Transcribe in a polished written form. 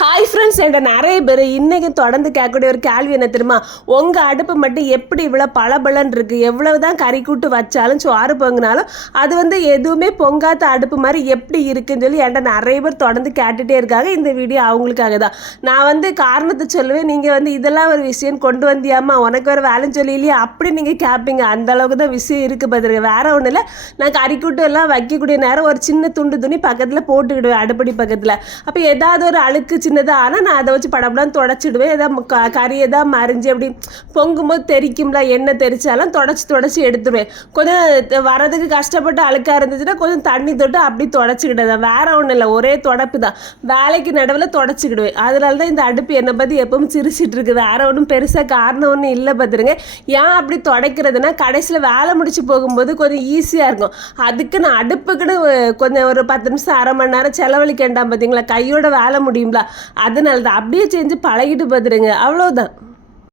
Hi friends, என்கிட்ட நிறைய பேர் இன்றைக்கும் தொடர்ந்து கேட்கக்கூடிய ஒரு கேள்வி என்ன தெரியுமா? உங்கள் அடுப்பு மட்டும் எப்படி இவ்வளோ பளபளன்னு இருக்குது, எவ்வளவு தான் கறி கூட்டு வச்சாலும் சோறு பொங்கினாலும் அது எதுவுமே பொங்காத அடுப்பு மாதிரி எப்படி இருக்குன்னு சொல்லி என்கிட்ட நிறைய பேர் தொடர்ந்து கேட்டுகிட்டே இருக்காங்க. இந்த வீடியோ அவங்களுக்காக தான். நான் காரணத்தை சொல்லுவேன், நீங்கள் இதெல்லாம் ஒரு விஷயம் கொண்டு வந்தியாமா, உனக்கு வேறு வேலைன்னு சொல்லி இல்லையா அப்படி நீங்கள் கேட்பீங்க. அந்த அளவுக்கு தான் விஷயம் இருக்குது பார்த்துருங்க. வேறு ஒன்றும் இல்லை, நான் கறி கூட்டு எல்லாம் வைக்கக்கூடிய நேரம் ஒரு சின்ன துணி பக்கத்தில் போட்டுக்கிடுவேன் அடுப்படி பக்கத்தில். அப்போ ஏதாவது ஒரு அழுக்கு சின்னதாக ஆனால் நான் அதை வச்சு படப்படான்னு தொடச்சிடுவேன். எதாவது கறி எதாவது மறிஞ்சு அப்படி பொங்கும்போது தெரிக்கும்ல, எண்ணெய் தெரிச்சாலும் தொடச்சி எடுத்துடுவேன். கொஞ்சம் வரதுக்கு கஷ்டப்பட்டு அழுக்காக இருந்துச்சுன்னா கொஞ்சம் தண்ணி தொட்டு அப்படி தொடச்சிக்கிட்டேன். வேற ஒன்றும் இல்லை, ஒரே தொடப்பு தான். வேலைக்கு நடுவில் தொடச்சிக்கிடுவேன். அதனால தான் இந்த அடுப்பு என்னை பற்றி எப்பவும் சிரிச்சிட்டு இருக்குது. வேற ஒன்றும் பெருசாக காரணம் ஒன்றும் இல்லை பார்த்துருங்க. ஏன் அப்படி துடைக்கிறதுனா, கடைசியில் வேலை முடிச்சு போகும்போது கொஞ்சம் ஈஸியாக இருக்கும். அதுக்கு நான் அடுப்புக்குன்னு கொஞ்சம் ஒரு 10 நிமிஷம் அரை மணி நேரம் செலவழிக்கேன்டாம் பார்த்தீங்களா, கையோட வேலை முடியுங்களா, அதனால தான் அப்படியே செஞ்சு பழகிட்டு பார்த்துருங்க. அவ்வளோதான்.